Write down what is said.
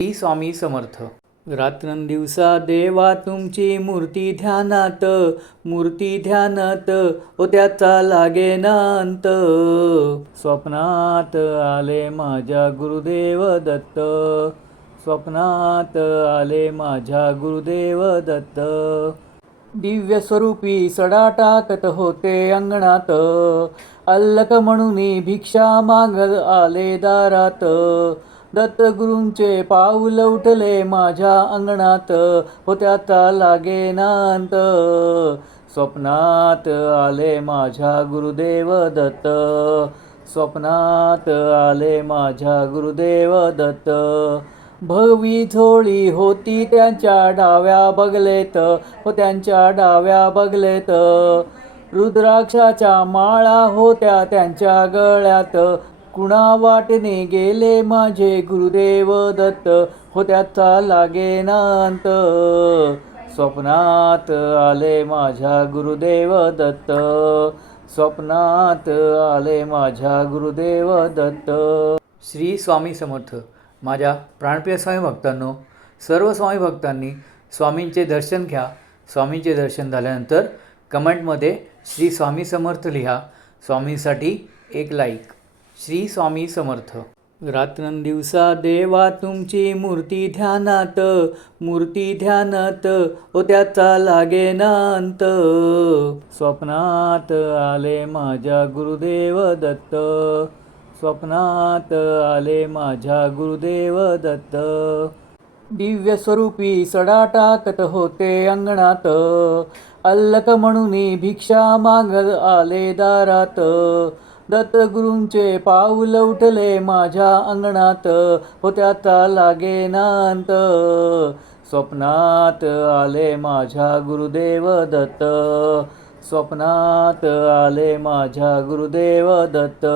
श्री स्वामी समर्थ. रात्रंदिवसा देवा तुमची मूर्ती ध्यानात, मूर्ती ध्यानात, ओ त्याचा लागेना अंत. स्वप्नात आले माझ्या गुरुदेव दत्त, स्वप्नात आले माझ्या गुरुदेव दत्त. दिव्य स्वरूपी सडा टाकत होते अंगणात, अल्लक म्हणून भिक्षा मागत आले दारात. दत्तगुरूंचे पाऊल उठले माझ्या अंगणात, हो त्याचा लागेना अंत. स्वप्नात आले माझ्या गुरुदेव दत्त, स्वप्नात आले माझ्या गुरुदेव दत्त. भगवी झोळी होती त्यांच्या डाव्या बगलेत, हो त्यांच्या डाव्या बगलेत. रुद्राक्षाच्या माळा होत्या त्यांच्या गळ्यात, कुणा वाटेने गेले माझे गुरुदेव दत्त, हो त्याचा लागेना अंत. स्वप्नात आले माझ्या गुरुदेव दत्त, स्वप्नात आले माझ्या गुरुदेव दत्त. श्री स्वामी समर्थ. माझ्या प्राणप्रिय स्वामी भक्तांनो, सर्व स्वामी भक्तांनी स्वामींचे दर्शन घ्या. स्वामींचे दर्शन झाल्यानंतर कमेंटमध्ये श्री स्वामी समर्थ लिहा. स्वामींसाठी एक लाईक. श्री स्वामी समर्थ. रात्रंदिवसा देवा तुमची मूर्ती ध्यानात, मूर्ती ध्यानात, ओ त्याचा लागेना अंत. स्वप्नात आले माझ्या गुरुदेव दत्त, स्वप्नात आले माझ्या गुरुदेव दत्त. दिव्य स्वरूपी सडा टाकत होते अंगणात, अल्लक म्हणून भिक्षा मागत आले दारात. दत्तगुरूंचे पाऊल उठले माझ्या अंगणात, हो त्याचा लागेना अंत. स्वप्नात आले माझ्या गुरुदेव दत्त, स्वप्नात आले माझ्या गुरुदेव दत्त.